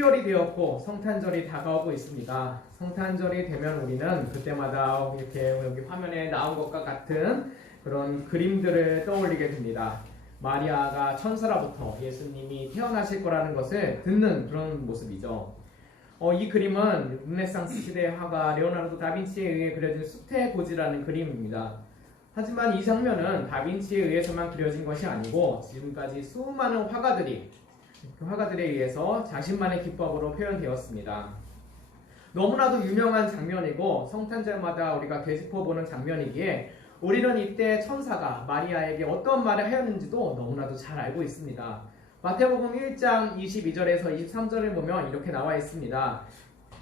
12월이 되었고 성탄절이 다가오고 있습니다. 성탄절이 되면 우리는 그때마다 이렇게 여기 화면에 나온 것과 같은 그런 그림들을 떠올리게 됩니다. 마리아가 천사로부터 예수님이 태어나실 거라는 것을 듣는 그런 모습이죠. 이 그림은 르네상스 시대의 화가 레오나르도 다빈치에 의해 그려진 숲의 고지라는 그림입니다. 하지만 이 장면은 다빈치에 의해서만 그려진 것이 아니고 지금까지 수많은 화가들이 그 화가들에 의해서 자신만의 기법으로 표현되었습니다. 너무나도 유명한 장면이고 성탄절마다 우리가 되짚어보는 장면이기에 우리는 이때 천사가 마리아에게 어떤 말을 하였는지도 너무나도 잘 알고 있습니다. 마태복음 1장 22절에서 23절을 보면 이렇게 나와 있습니다.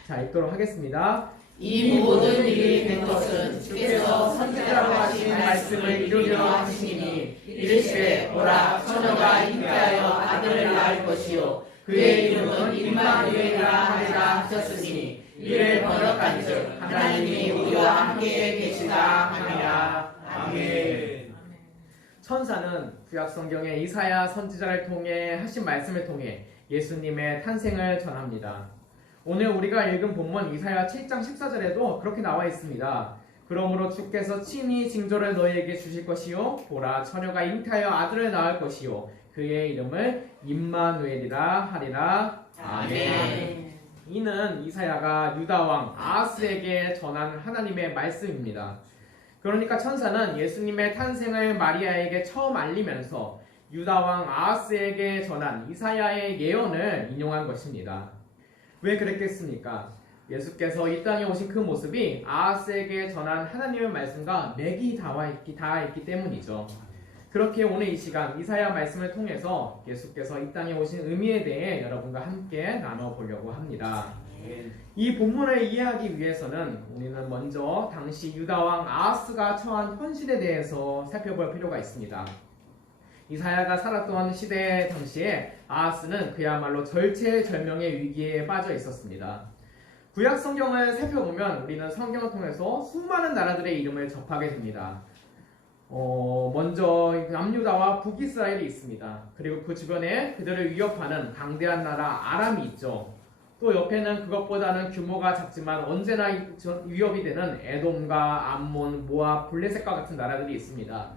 자, 읽도록 하겠습니다. 이 모든 일이 된 것은 주께서 선지자로 하신 말씀을 이루려 하시니 이르시되 보라 처녀가 잉태하여 아들을 낳을 것이요 그의 이름은 임마누엘이라 하리라 하셨으니 이를 번역한즉 하나님이 우리와 함께 계시다 하니라. 아멘. 천사는 구약 성경의 이사야 선지자를 통해 하신 말씀을 통해 예수님의 탄생을 전합니다. 오늘 우리가 읽은 본문 이사야 7장 14절에도 그렇게 나와 있습니다. 그러므로 주께서 친히 징조를 너희에게 주실 것이요 보라 처녀가 잉태하여 아들을 낳을 것이요 그의 이름을 임마누엘이라 하리라. 아멘. 이는 이사야가 유다 왕 아하스에게 전한 하나님의 말씀입니다. 그러니까 천사는 예수님의 탄생을 마리아에게 처음 알리면서 유다 왕 아하스에게 전한 이사야의 예언을 인용한 것입니다. 왜 그랬겠습니까? 예수께서 이 땅에 오신 그 모습이 아하스에게 전한 하나님의 말씀과 맥이 닿아있기 때문이죠. 그렇게 오늘 이 시간 이사야 말씀을 통해서 예수께서 이 땅에 오신 의미에 대해 여러분과 함께 나눠보려고 합니다. 이 본문을 이해하기 위해서는 우리는 먼저 당시 유다왕 아하스가 처한 현실에 대해서 살펴볼 필요가 있습니다. 이사야가 살았던 시대 당시에 아하스는 그야말로 절체절명의 위기에 빠져 있었습니다. 구약 성경을 살펴보면 우리는 성경을 통해서 수많은 나라들의 이름을 접하게 됩니다. 먼저 남유다와 북이스라엘이 있습니다. 그리고 그 주변에 그들을 위협하는 강대한 나라 아람이 있죠. 또 옆에는 그것보다는 규모가 작지만 언제나 위협이 되는 에돔과 암몬, 모압, 블레셋과 같은 나라들이 있습니다.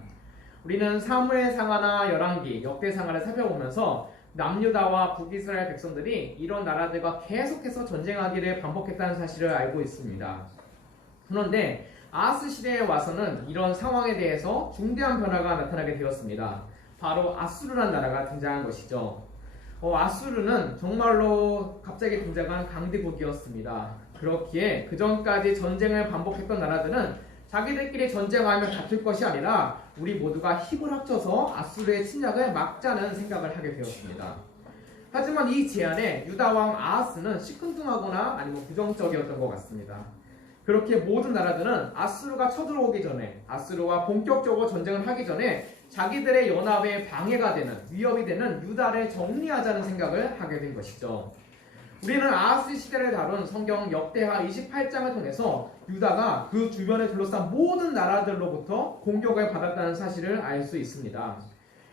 우리는 사무엘상하나 열왕기, 역대상하를 살펴보면서 남유다와 북이스라엘 백성들이 이런 나라들과 계속해서 전쟁하기를 반복했다는 사실을 알고 있습니다. 그런데 아하스 시대에 와서는 이런 상황에 대해서 중대한 변화가 나타나게 되었습니다. 바로 아수르라는 나라가 등장한 것이죠. 아수르는 정말로 갑자기 등장한 강대국이었습니다. 그렇기에 그전까지 전쟁을 반복했던 나라들은 자기들끼리 전쟁하면 다툴 것이 아니라 우리 모두가 힘을 합쳐서 아수르의 침략을 막자는 생각을 하게 되었습니다. 하지만 이 제안에 유다왕 아하스는 시큰둥하거나 아니면 부정적이었던 것 같습니다. 그렇게 모든 나라들은 아수르가 쳐들어오기 전에, 아수르와 본격적으로 전쟁을 하기 전에 자기들의 연합에 방해가 되는, 위협이 되는 유다를 정리하자는 생각을 하게 된 것이죠. 우리는 아하스 시대를 다룬 성경 역대하 28장을 통해서 유다가 그 주변에 둘러싼 모든 나라들로부터 공격을 받았다는 사실을 알 수 있습니다.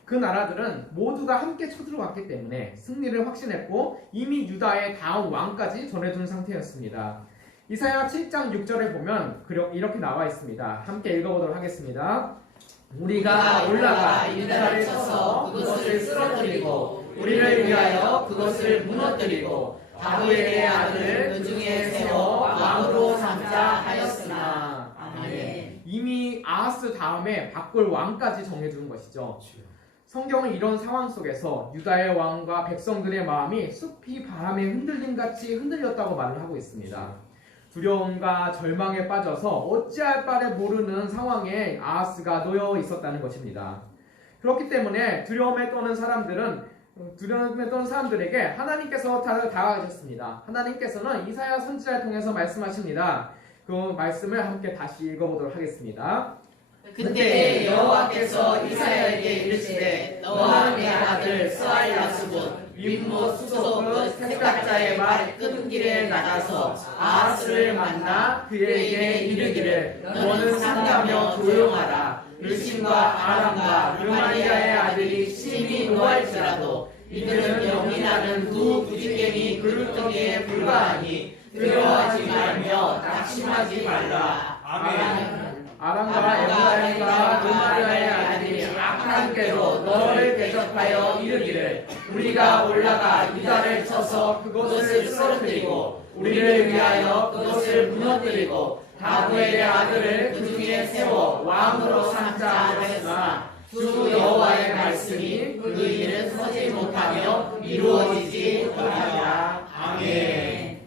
그 나라들은 모두가 함께 쳐들어왔기 때문에 승리를 확신했고 이미 유다의 다음 왕까지 전해둔 상태였습니다. 이사야 7장 6절을 보면 이렇게 나와 있습니다. 함께 읽어보도록 하겠습니다. 우리가 올라가 유다를 쳐서 그것을 쓰러뜨리고 우리를 위하여 그것을 무너뜨리고 다윗의 아들을 그 중에 세워 왕으로 삼자 하였으나. 아멘. 이미 아하스 다음에 바꿀 왕까지 정해준 것이죠. 성경은 이런 상황 속에서 유다의 왕과 백성들의 마음이 숲이 바람에 흔들림같이 흔들렸다고 말을 하고 있습니다. 두려움과 절망에 빠져서 어찌할 바를 모르는 상황에 아하스가 놓여 있었다는 것입니다. 그렇기 때문에 두려움에 떠는 사람들에게 하나님께서 다가가셨습니다. 하나님께서는 이사야 선지자를 통해서 말씀하십니다. 그 말씀을 함께 다시 읽어보도록 하겠습니다. 그때 여호와께서 이사야에게 이르시되 너는 내 아들 스알야스본 윗못 수소 그 색각자의 말 끈길에 나가서 아하스를 만나 그에게 이르기를 너는 상가며 조용하라. 르신과 아람과 르마리아의 아들이 심히 노할지라도 이들은 영리나는 두 부지깽이 그릇덩이에 불과하니 두려워하지 말며 낙심하지 말라. 아멘. 아람과 에브라임과 루마르의 아들이 악한 꾀로 너를 대적하여 이르기를 우리가 올라가 유다를 쳐서 그곳을 쓰러뜨리고 우리를 위하여 그곳을 무너뜨리고 다윗의 아들을 그 중에 세워 왕으로 삼자 하였으나 주 여호와의 말씀이 그 일은 서지 못하며 이루어지지 못하리라. 아멘.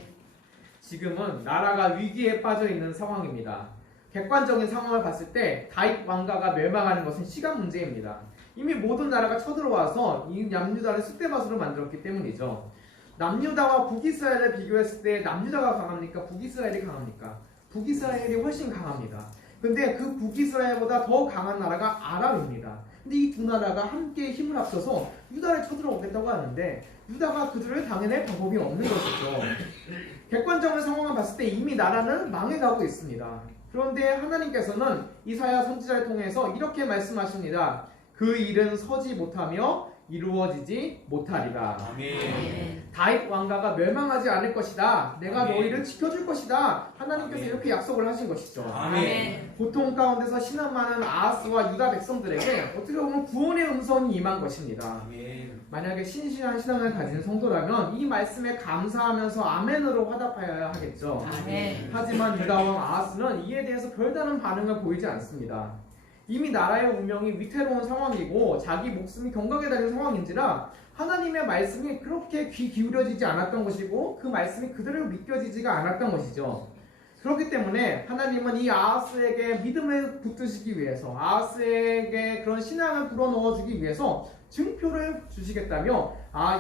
지금은 나라가 위기에 빠져 있는 상황입니다. 객관적인 상황을 봤을 때 다윗 왕가가 멸망하는 것은 시간 문제입니다. 이미 모든 나라가 쳐들어와서 이 남유다를 쑥대밭으로 만들었기 때문이죠. 남유다와 북이스라엘을 비교했을 때 남유다가 강합니까? 북이스라엘이 강합니까? 북이스라엘이 훨씬 강합니다. 근데 그 북이스라엘보다 더 강한 나라가 아람입니다. 근데 이 두 나라가 함께 힘을 합쳐서 유다를 쳐들어오겠다고 하는데 유다가 그들을 당해낼 방법이 없는 것이죠. 객관적인 상황을 봤을 때 이미 나라는 망해가고 있습니다. 그런데 하나님께서는 이사야 선지자를 통해서 이렇게 말씀하십니다. 그 일은 서지 못하며 이루어지지 못하리라. 아멘. 다윗 왕가가 멸망하지 않을 것이다. 내가 아멘. 너희를 지켜줄 것이다. 하나님께서 아멘. 이렇게 약속을 하신 것이죠. 아멘. 고통 가운데서 신음 많은 아하스와 유다 백성들에게 어떻게 보면 구원의 음성이 임한 것입니다. 아멘. 만약에 신실한 신앙을 가진 성도라면 이 말씀에 감사하면서 아멘으로 화답하여야 하겠죠. 아멘. 하지만 유다 왕 아하스는 이에 대해서 별다른 반응을 보이지 않습니다. 이미 나라의 운명이 위태로운 상황이고 자기 목숨이 경각에 달린 상황인지라 하나님의 말씀이 그렇게 귀 기울여지지 않았던 것이고 그 말씀이 그대로 믿겨지지가 않았던 것이죠. 그렇기 때문에 하나님은 이 아하스에게 믿음을 붙드시기 위해서 아하스에게 그런 신앙을 불어넣어주기 위해서 증표를 주시겠다며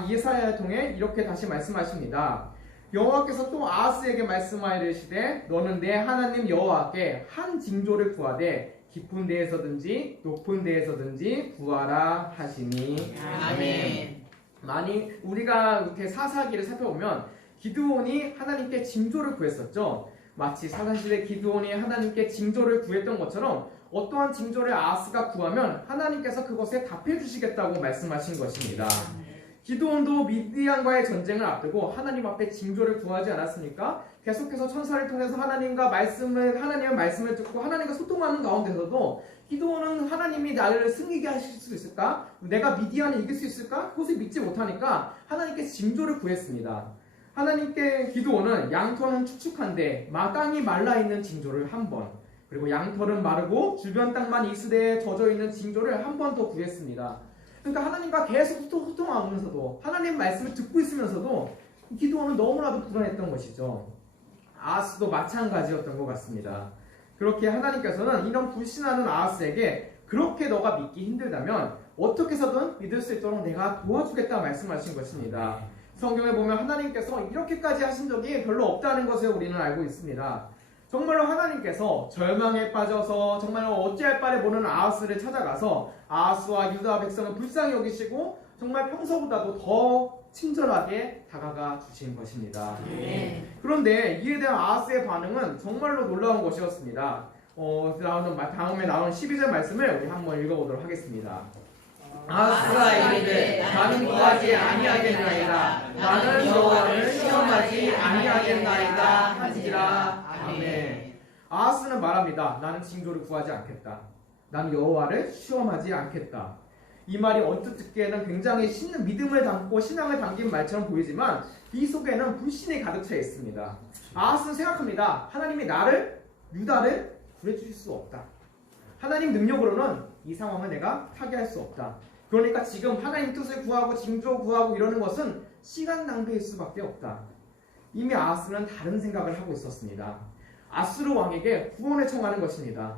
예사야를 통해 이렇게 다시 말씀하십니다. 여호와께서 또 아하스에게 말씀하시되 너는 내 하나님 여호와께 한 징조를 구하되 깊은 데에서든지 높은 데에서든지 구하라 하시니. 아멘. 많이 우리가 이렇게 사사기를 살펴보면 기드온이 하나님께 징조를 구했었죠. 마치 사사시대 기드온이 하나님께 징조를 구했던 것처럼 어떠한 징조를 아하스가 구하면 하나님께서 그것에 답해 주시겠다고 말씀하신 것입니다. 기드온도 미디안과의 전쟁을 앞두고 하나님 앞에 징조를 구하지 않았습니까? 계속해서 천사를 통해서 하나님의 말씀을 듣고 하나님과 소통하는 가운데서도 기드온은 하나님이 나를 승리게 하실 수 있을까? 내가 미디안을 이길 수 있을까? 그것을 믿지 못하니까 하나님께 징조를 구했습니다. 하나님께 기드온은 양털은 축축한데 땅이 말라있는 징조를 한 번, 그리고 양털은 마르고 주변 땅만 이스대에 젖어있는 징조를 한 번 더 구했습니다. 그러니까 하나님과 계속 소통하면서도 하나님 말씀을 듣고 있으면서도 기드온은 너무나도 불안했던 것이죠. 아하스도 마찬가지였던 것 같습니다. 그렇게 하나님께서는 이런 불신하는 아하스에게 그렇게 너가 믿기 힘들다면 어떻게 해서든 믿을 수 있도록 내가 도와주겠다 말씀하신 것입니다. 성경에 보면 하나님께서 이렇게까지 하신 적이 별로 없다는 것을 우리는 알고 있습니다. 정말로 하나님께서 절망에 빠져서 정말로 어찌할 바를 모르는 아하스를 찾아가서 아하스와 유다 백성을 불쌍히 여기시고 정말 평소보다도 더 친절하게 다가가 주신 것입니다. 그런데 이에 대한 아하스의 반응은 정말로 놀라운 것이었습니다. 다음에 나오는 12절 말씀을 우리 한번 읽어보도록 하겠습니다. 아하스가 이르되 나는 구하지 아니하겠나이다. 나는 여호와를 시험하지 아니하겠나이다 한지라. 아멘. 아하스는 말합니다. 나는 징조를 구하지 않겠다. 나는 여호와를 시험하지 않겠다. 이 말이 언뜻 듣기에는 굉장히 믿음을 담고 신앙을 담긴 말처럼 보이지만 이 속에는 불신이 가득 차 있습니다. 아하스는 생각합니다. 하나님이 유다를 구해주실 수 없다. 하나님 능력으로는 이 상황을 내가 타개할 수 없다. 그러니까 지금 하나님 뜻을 구하고 징조 구하고 이러는 것은 시간 낭비일 수밖에 없다. 이미 아하스는 다른 생각을 하고 있었습니다. 아수르 왕에게 구원을 청하는 것입니다.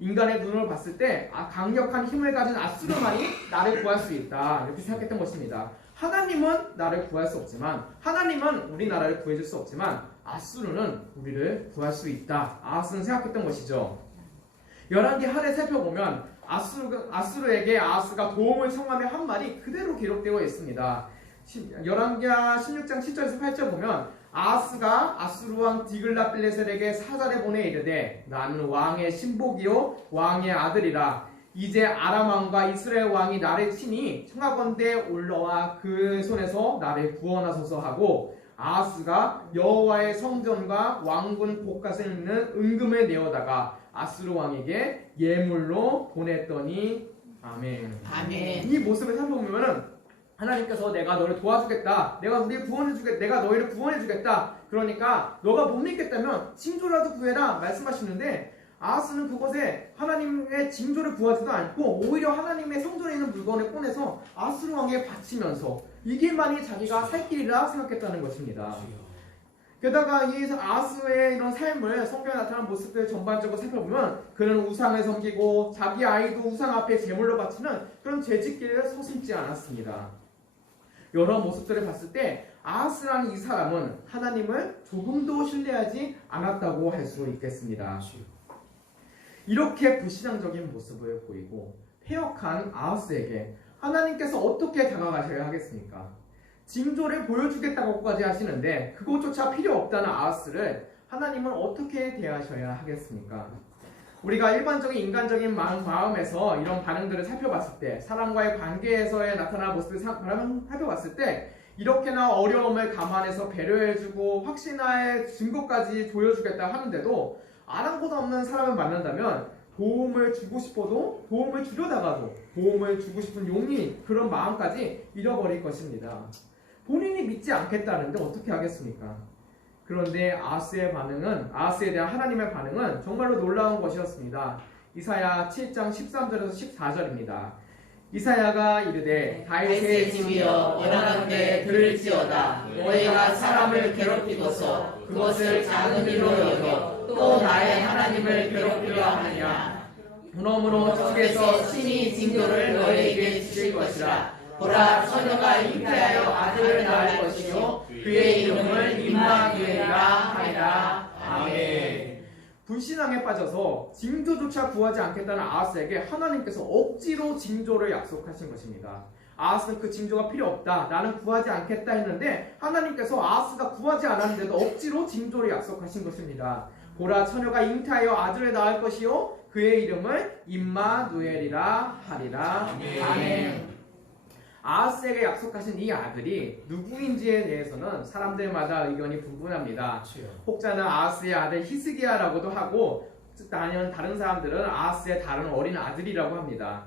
인간의 눈으로 봤을 때 강력한 힘을 가진 아수르만이 나를 구할 수 있다 이렇게 생각했던 것입니다. 하나님은 나를 구할 수 없지만 하나님은 우리나라를 구해줄 수 없지만 아수르는 우리를 구할 수 있다. 아하스는 생각했던 것이죠. 열왕기 하를 살펴보면 아수르에게 아하스가 도움을 청하며 한 말이 그대로 기록되어 있습니다. 열왕기하 16장 7절에서 8절 보면 아하스가 아수르 왕 디글랏빌레셀에게 사자를 보내 이르되 나는 왕의 신복이요 왕의 아들이라 이제 아람 왕과 이스라엘 왕이 나를 치니 청하건대 올라와 그 손에서 나를 구원하소서 하고 아하스가 여호와의 성전과 왕군 곳간에 있는 은금을 내어다가 아수르 왕에게 예물로 보냈더니 아멘. 아멘. 이 모습을 살펴보면은 하나님께서 내가 너를 도와주겠다. 내가 너희를 구원해주겠다. 그러니까 너가 못 믿겠다면 징조라도 구해라 말씀하시는데 아하스는 그곳에 하나님의 징조를 구하지도 않고 오히려 하나님의 성전에 있는 물건을 꺼내서 아수르 왕에게 바치면서 이길만이 자기가 살 길이라 생각했다는 것입니다. 게다가 이 아하스의 이런 삶을 성경에 나타난 모습들 전반적으로 살펴보면 그는 우상을 섬기고 자기 아이도 우상 앞에 제물로 바치는 그런 죄짓기를 서슴지 않았습니다. 여러 모습들을 봤을 때 아하스라는 이 사람은 하나님을 조금도 신뢰하지 않았다고 할 수 있겠습니다. 이렇게 불신앙적인 모습을 보이고 패역한 아하스에게 하나님께서 어떻게 다가가셔야 하겠습니까? 징조를 보여주겠다고까지 하시는데 그것조차 필요 없다는 아하스를 하나님은 어떻게 대하셔야 하겠습니까? 우리가 일반적인 인간적인 마음에서 이런 반응들을 살펴봤을 때 사람과의 관계에서의 나타나는 모습을 살펴봤을 때 이렇게나 어려움을 감안해서 배려해주고 확신의 증거까지 보여주겠다 하는데도 아랑곳 없는 사람을 만난다면 도움을 주고 싶어도 도움을 주려다가도 도움을 주고 싶은 용기 그런 마음까지 잃어버릴 것입니다. 본인이 믿지 않겠다는데 어떻게 하겠습니까? 그런데 아하스에 대한 하나님의 반응은 정말로 놀라운 것이었습니다. 이사야 7장 13절에서 14절입니다. 이사야가 이르되 다윗의 집이여 원하건대 들을지어다. 너희가 사람을 괴롭히고서 그것을 작은 일로 여겨 또 나의 하나님을 괴롭히려 하느냐. 그러므로 주께서 친히 징조를 너희에게 주실 것이라. 보라 처녀가 잉태하여 아들을 낳을 것이요 그의 이름을 임마누엘이라 하리라. 아멘. 불신앙에 빠져서 징조조차 구하지 않겠다는 아하스에게 하나님께서 억지로 징조를 약속하신 것입니다. 아하스는 그 징조가 필요 없다. 나는 구하지 않겠다 했는데 하나님께서 아하스가 구하지 않았는데도 억지로 징조를 약속하신 것입니다. 보라 처녀가 잉태하여 아들을 낳을 것이요 그의 이름을 임마누엘이라 하리라. 아멘. 아하스에게 약속하신 이 아들이 누구인지에 대해서는 사람들마다 의견이 분분합니다. 혹자는 아하스의 아들 히스기야라고도 하고 다른 사람들은 아하스의 다른 어린 아들이라고 합니다.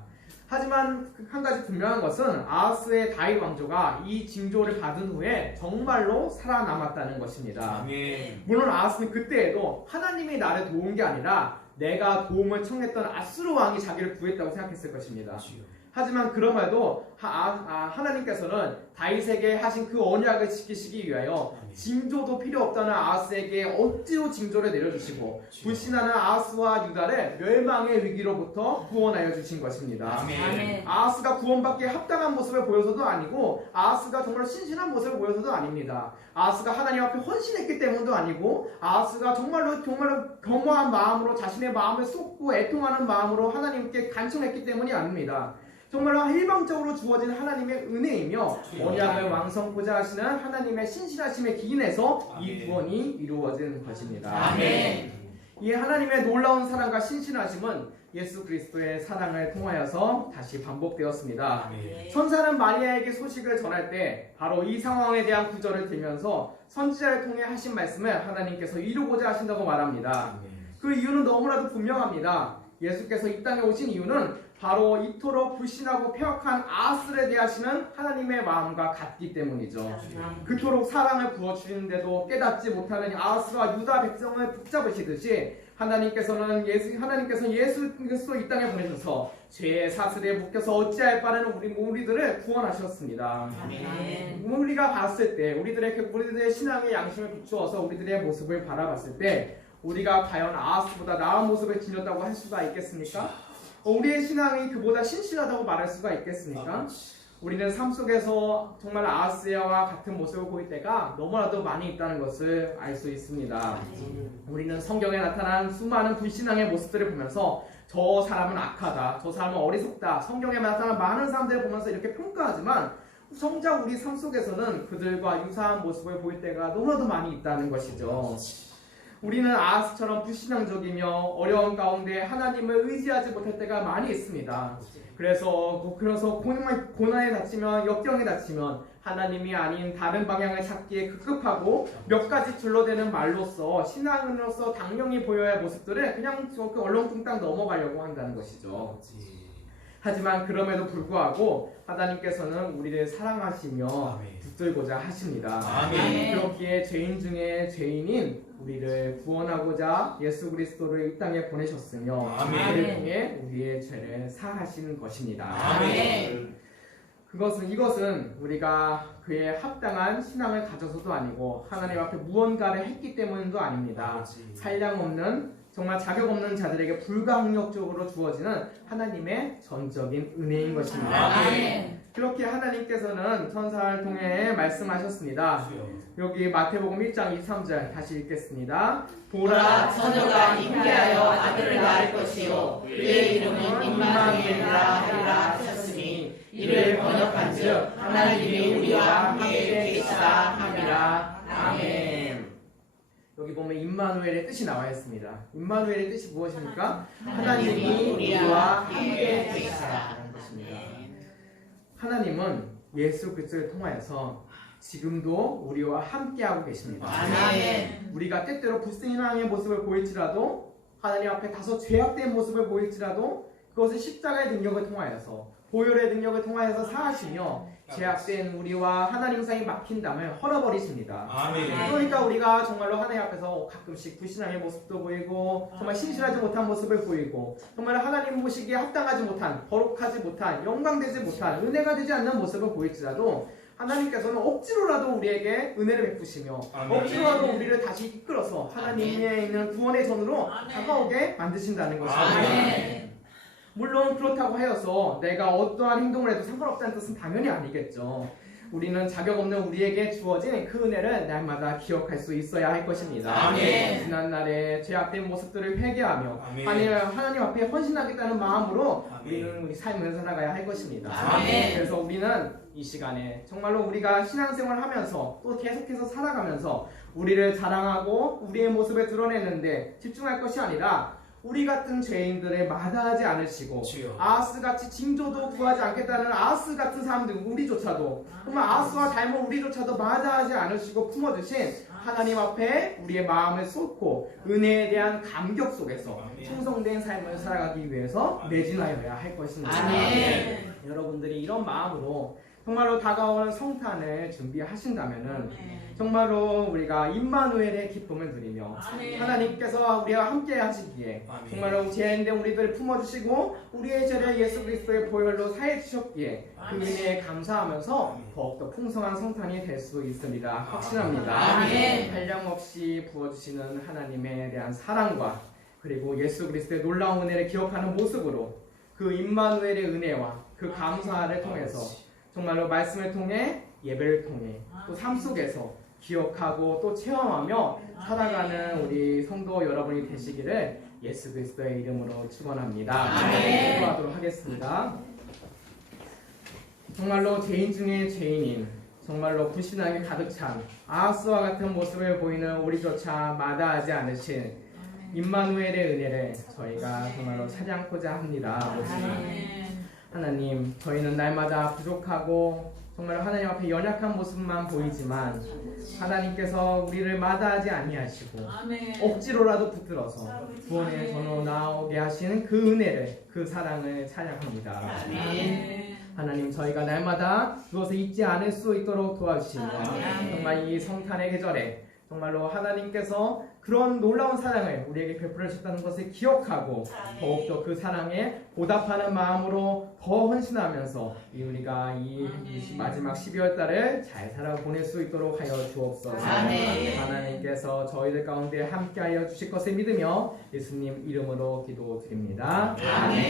하지만 한 가지 분명한 것은 아하스의 다윗 왕조가 이 징조를 받은 후에 정말로 살아남았다는 것입니다. 물론 아하스는 그때에도 하나님이 나를 도운 게 아니라 내가 도움을 청했던 아수르 왕이 자기를 구했다고 생각했을 것입니다. 하지만 그럼에도 하나님께서는 다윗에게 하신 그 언약을 지키시기 위하여 징조도 필요 없다는 아하스에게 억지로 징조를 내려주시고 불신하는 아하스와 유다를 멸망의 위기로부터 구원하여 주신 것입니다. 아하스가 구원받기에 합당한 모습을 보여서도 아니고 아하스가 정말 신실한 모습을 보여서도 아닙니다. 아하스가 하나님 앞에 헌신했기 때문도 아니고 아하스가 정말로 겸허한 마음으로 자신의 마음을 쏟고 애통하는 마음으로 하나님께 간청했기 때문이 아닙니다. 정말로 일방적으로 주어진 하나님의 은혜이며 언약을 완성코자 하시는 하나님의 신실하심에 기인해서 이 구원이 이루어진 것입니다. 아멘. 이 하나님의 놀라운 사랑과 신실하심은 예수 그리스도의 사랑을 통하여서 다시 반복되었습니다. 천사는 마리아에게 소식을 전할 때 바로 이 상황에 대한 구절을 들면서 선지자를 통해 하신 말씀을 하나님께서 이루고자 하신다고 말합니다. 그 이유는 너무나도 분명합니다. 예수께서 이 땅에 오신 이유는 바로 이토록 불신하고 패역한 아하스를 대하시는 하나님의 마음과 같기 때문이죠. 그토록 사랑을 부어주시는데도 깨닫지 못하는 아하스와 유다 백성을 붙잡으시듯이 하나님께서는 예수 그리스도 이 땅에 보내셔서 죄의 사슬에 묶여서 어찌할 바라는 우리들을 구원하셨습니다. 우리가 봤을 때 우리들의 신앙의 양심을 비추어서 우리들의 모습을 바라봤을 때 우리가 과연 아하스보다 나은 모습을 지녔다고 할 수가 있겠습니까? 우리의 신앙이 그보다 신실하다고 말할 수가 있겠습니까? 우리는 삶 속에서 정말 아하스야와 같은 모습을 보일 때가 너무나도 많이 있다는 것을 알 수 있습니다. 우리는 성경에 나타난 수많은 불신앙의 모습들을 보면서 저 사람은 악하다, 저 사람은 어리석다, 성경에 나타난 많은 사람들을 보면서 이렇게 평가하지만 정작 우리 삶 속에서는 그들과 유사한 모습을 보일 때가 너무나도 많이 있다는 것이죠. 우리는 아하스처럼 불신앙적이며 어려운 가운데 하나님을 의지하지 못할 때가 많이 있습니다. 그래서 고난에 닥치면 역경에 닥치면 하나님이 아닌 다른 방향을 찾기에 급급하고 몇 가지 둘러대는 말로써 신앙인으로서 당연히 보여야 할 모습들을 그냥 그 얼렁뚱땅 넘어가려고 한다는 것이죠. 하지만 그럼에도 불구하고 하나님께서는 우리를 사랑하시며 붙들고자 하십니다. 아멘. 그렇기에 죄인 중에 죄인인 우리를 구원하고자 예수 그리스도를 이 땅에 보내셨으며 아멘. 그를 통해 우리의 죄를 사하시는 것입니다. 아멘. 이것은 우리가 그에 합당한 신앙을 가져서도 아니고 하나님 앞에 무언가를 했기 때문도 아닙니다. 한량 없는 정말 자격 없는 자들에게 불가항력적으로 주어지는 하나님의 전적인 은혜인 것입니다. 아멘. 그렇게 하나님께서는 천사를 통해 말씀하셨습니다. 여기 마태복음 1장 23절 다시 읽겠습니다. 보라 처녀가 잉태하여 아들을 낳을 것이요 그의 이름은 임마누엘이라 하리라 하셨으니 이를 번역한즉 하나님이 우리와 함께 계시다 함이라. 아멘. 여기 보면 임마누엘의 뜻이 나와 있습니다. 임마누엘의 뜻이 무엇입니까? 하나님이 우리와 함께 계시다. 것입니다. 하나님은 예수 그리스도를 통하여서 지금도 우리와 함께하고 계십니다. 아멘. 우리가 때때로 불신앙의 모습을 보일지라도 하나님 앞에 다소 죄악된 모습을 보일지라도 그것을 십자가의 능력을 통하여서 보혈의 능력을 통하여서 사하시며 죄악된 우리와 하나님 사이 막힌담을 헐어버리십니다. 아멘. 그러니까 우리가 정말로 하나님 앞에서 가끔씩 불신앙의 모습도 보이고 정말 신실하지 못한 모습을 보이고 정말 하나님 보시기에 합당하지 못한 거룩하지 못한 영광되지 못한 은혜가 되지 않는 모습을 보일지라도 하나님께서는 억지로라도 우리에게 은혜를 베푸시며 아멘. 억지로라도 우리를 다시 이끌어서 하나님에 있는 구원의 전으로 다가오게 만드신다는 것입니다. 아멘. 물론 그렇다고 하여서 내가 어떠한 행동을 해도 상관없다는 뜻은 당연히 아니겠죠. 우리는 자격 없는 우리에게 주어진 그 은혜를 날마다 기억할 수 있어야 할 것입니다. 아멘. 지난날의 죄악된 모습들을 회개하며 아멘. 하나님 앞에 헌신하겠다는 마음으로 아멘. 우리는 우리 삶을 살아가야 할 것입니다. 아멘. 그래서 우리는 이 시간에 정말로 우리가 신앙생활을 하면서 또 계속해서 살아가면서 우리를 자랑하고 우리의 모습을 드러내는데 집중할 것이 아니라 우리 같은 죄인들을 마다하지 않으시고 주여. 아하스같이 징조도 구하지 않겠다는 아하스 같은 사람들 우리조차도 정말 아하스와 닮은 우리조차도 마다하지 않으시고 품어주신 하나님 앞에 우리의 마음을 쏟고 은혜에 대한 감격 속에서 아멘. 충성된 삶을 살아가기 위해서 매진하여야 할 것입니다. 아멘. 여러분들이 이런 마음으로 정말로 다가오는 성탄을 준비하신다면은 정말로 우리가 임마누엘의 기쁨을 누리며 아멘. 하나님께서 우리와 함께 하시기에 아멘. 정말로 죄인된 우리들을 품어주시고 우리의 죄를 예수 그리스도의 보혈로 사해 주셨기에 그 아멘. 은혜에 감사하면서 아멘. 더욱더 풍성한 성탄이 될 수 있습니다. 확신합니다. 아멘. 한량없이 부어주시는 하나님에 대한 사랑과 그리고 예수 그리스도의 놀라운 은혜를 기억하는 모습으로 그 임마누엘의 은혜와 그 감사를 통해서 정말로 말씀을 통해 예배를 통해 또 삶 속에서 기억하고 또 체험하며 살아가는 우리 성도 여러분이 되시기를 예수 그리스도의 이름으로 축원합니다. 아멘. 기도하도록 하겠습니다. 정말로 죄인 중에 죄인인 정말로 불신앙이 가득 찬 아하스와 같은 모습을 보이는 우리조차 마다하지 않으신 임마누엘의 은혜를 저희가 정말로 찬양하고자 합니다. 하나님, 저희는 날마다 부족하고 정말 하나님 앞에 연약한 모습만 보이지만 하나님께서 우리를 마다하지 아니하시고 억지로라도 붙들어서 구원의 전으로 나오게 하시는 그 은혜를, 그 사랑을 찬양합니다. 하나님, 저희가 날마다 그것을 잊지 않을 수 있도록 도와주시며 정말 이 성탄의 계절에 정말로 하나님께서 그런 놀라운 사랑을 우리에게 베풀어 주셨다는 것을 기억하고 더욱더 그 사랑에 보답하는 마음으로 더 헌신하면서 우리가 이 마지막 12월 달을 잘 살아 보낼 수 있도록 하여 주옵소서. 아멘. 하나님께서 저희들 가운데 함께하여 주실 것을 믿으며 예수님 이름으로 기도드립니다. 아멘.